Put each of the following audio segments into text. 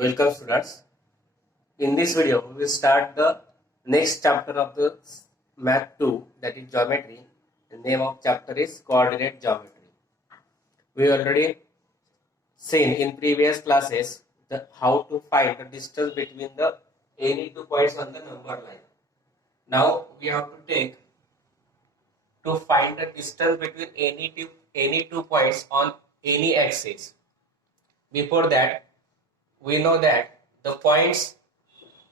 Welcome students. In this video, we will start the next chapter of the Math 2, that is Geometry. The name of chapter is Coordinate Geometry. We already seen in previous classes how to find the distance between the any two points on the number line. Now we have to find the distance between any two points on any axis. Before that, we know that the points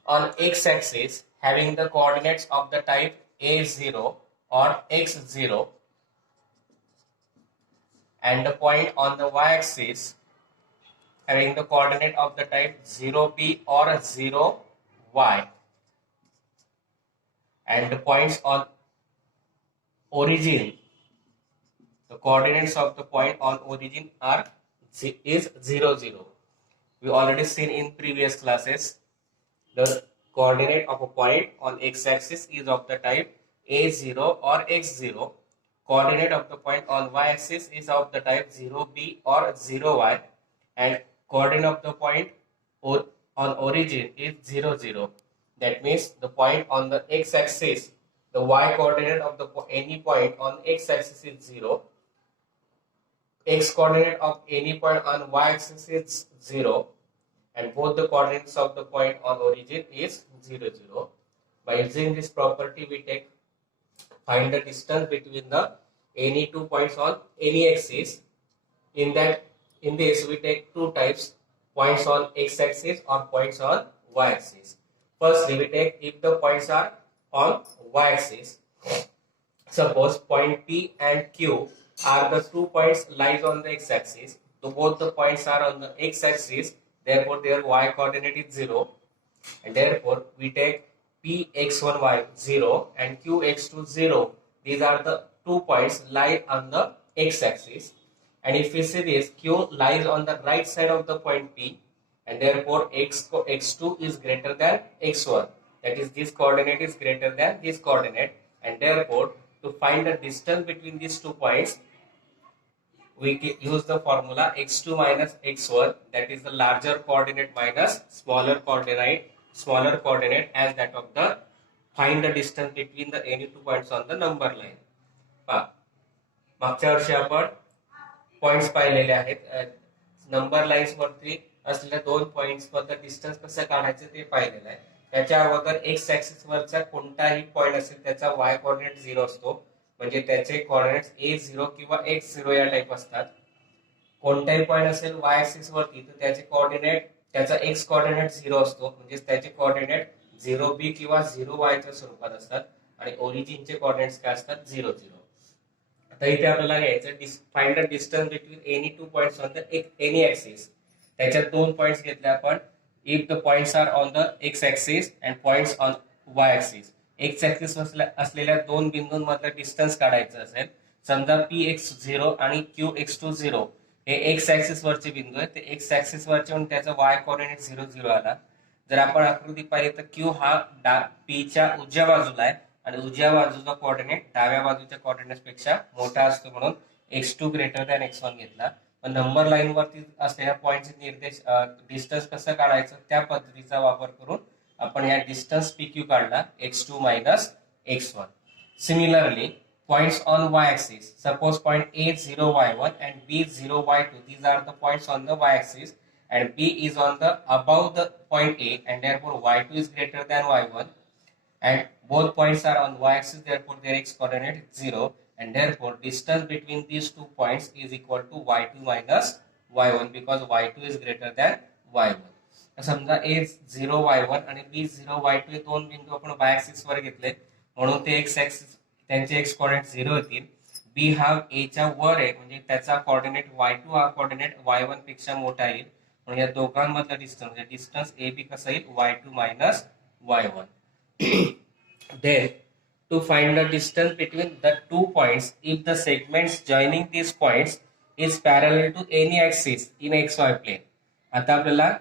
on x-axis having the coordinates of the type a0 or x0, and the point on the y-axis having the coordinate of the type 0b or 0y, and the points on origin, the coordinates of the point on origin is 0, 0. We already seen in previous classes the coordinate of a point on x-axis is of the type a0 or x0. Coordinate of the point on y-axis is of the type 0b or 0y, and coordinate of the point on origin is 0, 0. That means the point on the x-axis, the y coordinate of the any point on x-axis is 0. X coordinate of any point on y-axis is 0. And both the coordinates of the point on origin is 0, 0. By using this property, we find the distance between the any two points on any axis. In this, we take two types: points on x-axis or points on y-axis. Firstly, we take if the points are on y-axis. Suppose point P and Q are the 2 points lies on the x-axis. So both the points are on the x-axis. Therefore, their y coordinate is 0, and therefore we take Px1y 0 and Qx2 0. These are the 2 points lie on the x-axis, and if we see this, Q lies on the right side of the point P, and therefore x2 is greater than x1. That is, this coordinate is greater than this coordinate, and therefore to find the distance between these 2 points, we use the formula x2 minus x1, that is the larger coordinate minus smaller coordinate as that of the find the distance between the any two points on the number line. मागच्या वर्षी आपण points पाहिलेले आहेत. Number lines वरती असलेल्या 2 points मधलं distance कसं काढायचं ते पाहिलेलं आहे. त्याच्या अगोदर एक्स ऍक्सिस वरचा कोणताही पॉइंट असेल त्याचा वाय कोऑर्डिनेट 0 असतो, म्हणजे त्याचे कोऑर्डिनेट्स a0 किंवा x0 या टाइप असतात. कोणताही पॉइंट असेल y ऍक्सिस वरती तर त्याचे कोऑर्डिनेट त्याचा x कोऑर्डिनेट 0 असतो, म्हणजे त्याचे कोऑर्डिनेट 0b किंवा 0y च्या स्वरूपात असतात, आणि ओरिजिनचे कोऑर्डिनेट्स काय असतात 0, 0. आता इथे आपल्याला घ्यायचं find the distance between any two points on the any axis. त्याच्यात 2 पॉइंट्स घेतले आपण. If the points are on the x axis and points on y axis. X axis असलेल्या 2 बिंदूंमधलं डिस्टन्स काढायचं असेल, समजा Px0 आणि Qx20 हे एक्स ऍक्सिस वरचे बिंदू आहेत, ते एक्स ऍक्सिस वरचे म्हणून त्याचा y कोऑर्डिनेट 0, 0 आला. जर आपण आकृती पाहिली तर Q हा P च्या उजव्या बाजूला आहे, आणि उजव्या बाजूचा कोऑर्डिनेट डाव्या बाजूच्या कोऑर्डिनेट पेक्षा मोठा असतो, म्हणून x2 ग्रेटर दॅन x1 घेतला. पण नंबर लाईन वरती असलेल्या पॉइंटचे निर्देश डिस्टन्स कसं काढायचं त्या पद्धतीचा वापर करून आपण या डिस्टन्स PQ काढला x2 minus x1. Similarly, points on y-axis. Suppose point A0, y1 and B0, y2. These are the points on the y-axis, and B is on the above the point A, and therefore y2 is greater than y1. And both points are on y-axis, therefore their x coordinate is 0, and therefore distance between these 2 points is equal to y2 minus y1, because y2 is greater than y1. समजा A0 y1 आणि B0 y2 हे 2 बिंदू आपण y axis वर घेतले, म्हणून ते x axis त्यांचे x coordinate 0 होतील. B हा A च्या वर आहे, म्हणजे त्याचा कोऑर्डिनेट y2 हा कोऑर्डिनेट y1 पेक्षा मोठा येईल, म्हणून या दोघांमधला डिस्टन्स AB कसा येईल y2 minus y1. Then to find the distance between the 2 points, if the segments joining these points is parallel to any axis in xy plane. आता आपल्याला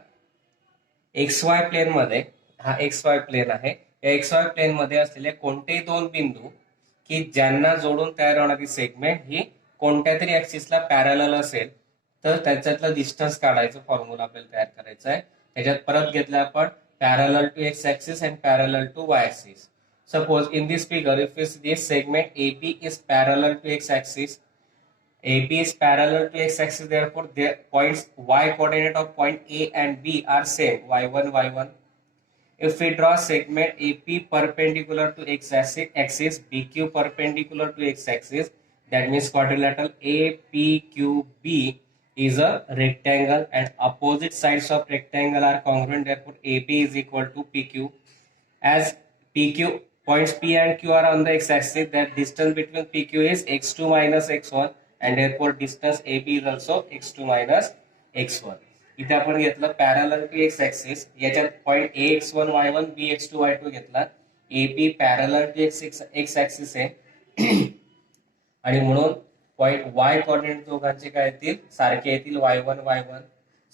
XY प्लेन मध्ये, हा XY प्लेन आहे, या XY plane मध्ये असलेले कोणतेही 2 बिंदू की ज्यांना जोडून तयार होणारी सेगमेंट ही कोणत्या तरी ऍक्सिसला पॅरलल असेल, तर त्याच्यातलं डिस्टन्स काढायचं फॉर्म्युला आपल्याला तयार करायचा आहे. ह्याच्यात परत घेतलं आपण parallel to x axis and parallel to Y axis. Suppose in this figure, if this segment AB is parallel to x-axis, AB is parallel to x-axis, therefore the points y coordinate of point A and B are same, y1, y1. If we draw segment AP perpendicular to x-axis, BQ perpendicular to x-axis, that means quadrilateral APQB is a rectangle and opposite sides of rectangle are congruent, therefore AB is equal to PQ. As PQ points P and Q are on the x-axis, that distance between PQ is x2 minus x1 and therefore distance AB is also x2 minus x1. इथे आपण घेतलं parallel to x axis, याच्यात point A X one Y one B X two Y two घेतला. A B parallel to x axis आहे आणि म्हणून point वाय coordinate दोघांचे काय येतील सारखे येतील वाय वन वाय वन.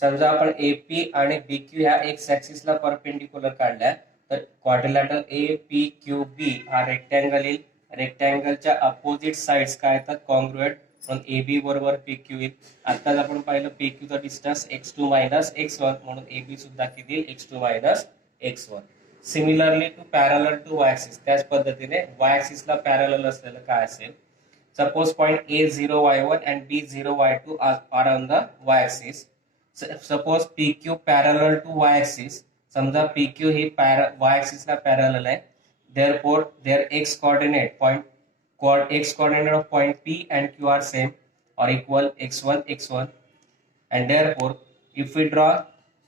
समजा आपण एपी आणि बी क्यू ह्या एक्स ऍक्सिसला परपेंडिक्युलर काढल्या तर quadrilateral A P Q B हा रेक्टँगल येईल. रेक्टँगलच्या अपोजिट साइड्स काय येतात कॉन्ग्रुएंट, म्हणून ए बी बरोबर पी क्यू येईल. आताच आपण पाहिलं पी क्यूचा distance X two minus X one, म्हणून ए बी सुद्धा किती येईल X two minus X one. Similarly to parallel to Y axis, त्याच पद्धतीने वाय ऍक्सिसला पॅरलल असलेलं काय असेल. Suppose point A0 y1 and B0 y2 are on the y-axis. Suppose PQ parallel to y-axis. समजा PQ ही y-axis ला parallel आहे. Therefore, their x coordinate of point P and Q are same or equal x1 x1. And therefore, if we draw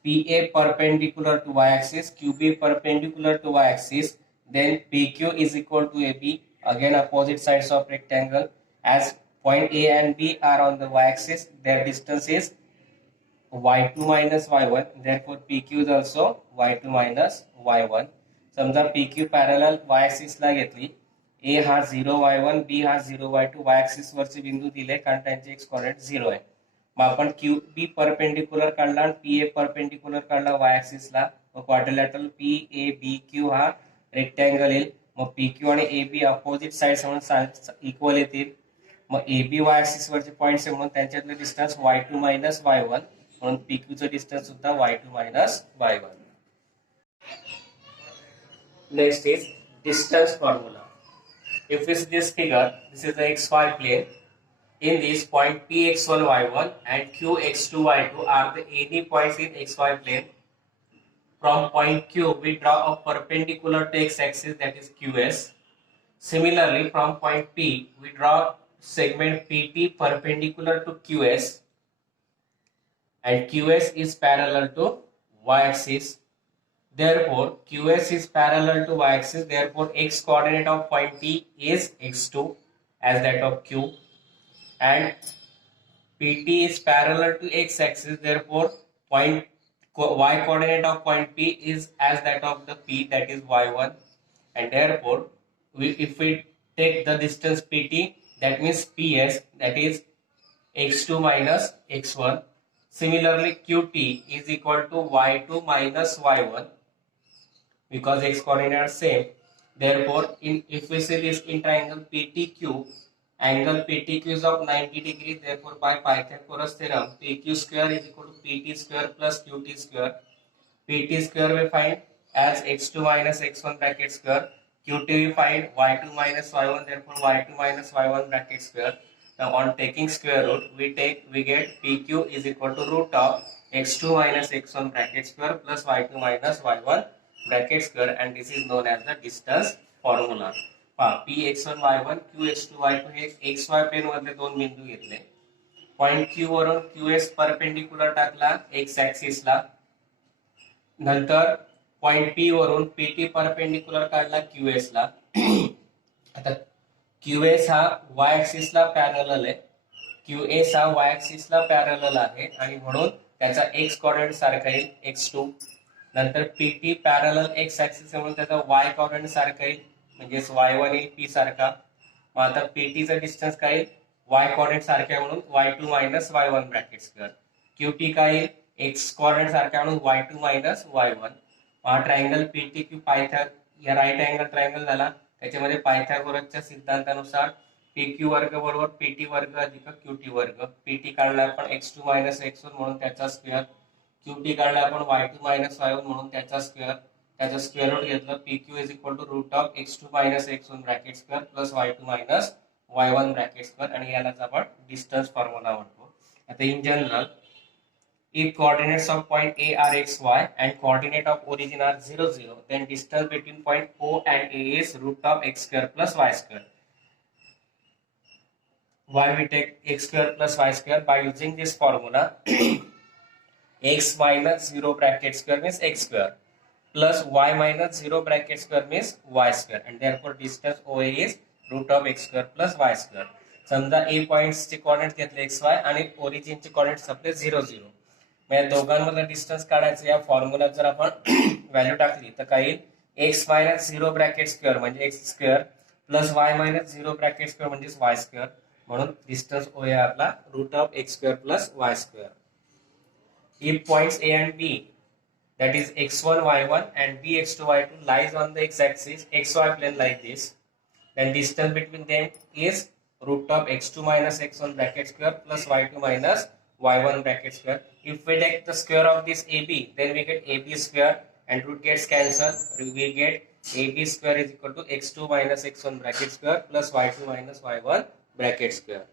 PA perpendicular to y-axis, QB perpendicular to y-axis, then PQ is equal to AB. Again, opposite sides of rectangle. As point A and B are on the y-axis, their distance is y2 minus y1. Therefore, PQ is also y2 minus y1. समजा PQ parallel y-axis ला घेतली. A हा 0 y1, B हा 0 y2, y-axis वरचे बिंदू दिले कारण त्यांचे x coordinate 0 आहे. मग आपण QB परपेंडिक्युलर काढला आणि PA परपेंडिक्युलर काढला y-axis ला. मग क्वाड्रिलॅटरल PABQ हा रेक्टँगल येईल. मग PQ आणि AB अपोजिट साइड्स म्हणून इक्वल येतील. मग AB वाय ऍक्सिस वरचे पॉइंट्स आहे म्हणून त्यांच्यातले डिस्टन्स y2 मायनस y1, म्हणून PQ चं डिस्टन्स सुद्धा y2 minus y1. Next is distance formula. If we see this figure, this is the xy plane. In this point Px1 y1 and Qx2 y2 are the any points in xy plane. From point Q we draw a perpendicular to x axis, that is QS. Similarly, from point P we draw segment PT perpendicular to QS and QS is parallel to y-axis. Therefore, QS is parallel to y-axis. Therefore, x coordinate of point P is x2 as that of Q, and PT is parallel to x-axis. Therefore, point y coordinate of point P is as that of the P, that is y1, and therefore, if we take the distance PT, that means PS, that is x2 minus x1. Similarly, QT is equal to y2 minus y1 because x coordinates are same. Therefore, if we see this in triangle PTQ, angle PTQ is of 90 degrees. Therefore, by Pythagoras theorem, PQ square is equal to PT square plus QT square. PT square we find as x2 minus x1 bracket square. QT we find y2 minus y1, therefore y2 minus y1 bracket square. Now on taking square root, we get PQ is equal to root of x2 minus x1 bracket square plus y2 minus y1 bracket square, and this is known as the distance formula. P x1 y1 Q x2 y2 hey xy plane मधले दोन बिंदू घेतले. Point Q वरून QS perpendicular टाकला x axis ला. नंतर point P वरून PT perpendicular काढला QS ला. आता QS हा y ऍक्सिस ला पॅरलल आहे. QS हा y ऍक्सिस ला पॅरलल आहे आणि म्हणून त्याचा x कोऑर्डिनेट सारखा येईल x2. नंतर PT पॅरलल x ऍक्सिस म्हणून त्याचा y कोऑर्डिनेट सारखा येईल म्हणजेच y1 येईल P सारखा. मग आता PT चा डिस्टन्स काय येईल y कोऑर्डिनेट सारखा म्हणून y2 minus y1 bracket square. QT काय येईल x कोऑर्डिनेट सारखा म्हणून y2 मायनस y1. हा ट्रायंगल PTQ या राईट अँगल ट्रायंगल झाला. त्याच्यामध्ये पायथागोरसच्या सिद्धांतानुसार PQ वर्ग बरोबर PT वर्ग अधिक QT वर्ग. PT काढला आपण x2 मायनस x1 म्हणून त्याचा स्क्वेअर. QT काढला आपण y2 मायनस y1 म्हणून त्याचा स्क्वेअर रूट घेतलं. PQ is equal to root of x2 minus x1 bracket square plus y2 minus y1 bracket square आणि यालाच आपण डिस्टन्स फॉर्म्युला म्हणतो. आता in general if coordinates of point A are xy and coordinate of origin are 0 0, then distance between point O and A is root of x square plus y square. Why we take x square plus y square? By using this formula x minus 0 bracket square means x square plus y minus 0 bracket square means y square, and therefore distance OA is root of x square plus y square. समजा A points चे coordinate घेतले xy आणि origin चे coordinates आपले 0 0. या दोघांमधलं distance काढायचं. या फॉर्म्युलात जर आपण व्हॅल्यू टाकली तर काय येईल? एक्स मायनस 0 ब्रॅकेट स्क्वेअर म्हणजे x square plus y minus 0 bracket square म्हणजे वाय स्क्वेअर. म्हणून डिस्टन्स ओ आहे आपला root of x square plus y square. If points A and B that is x1 y1 and b x2 y2 lies on the x-axis xy plane like this, then distance between them is root of x2 minus x1 bracket square plus y2 minus y1 bracket square. If we take the square of this AB, then we get AB square and root gets cancelled. We get AB square is equal to x2 minus x1 bracket square plus y2 minus y1 bracket square.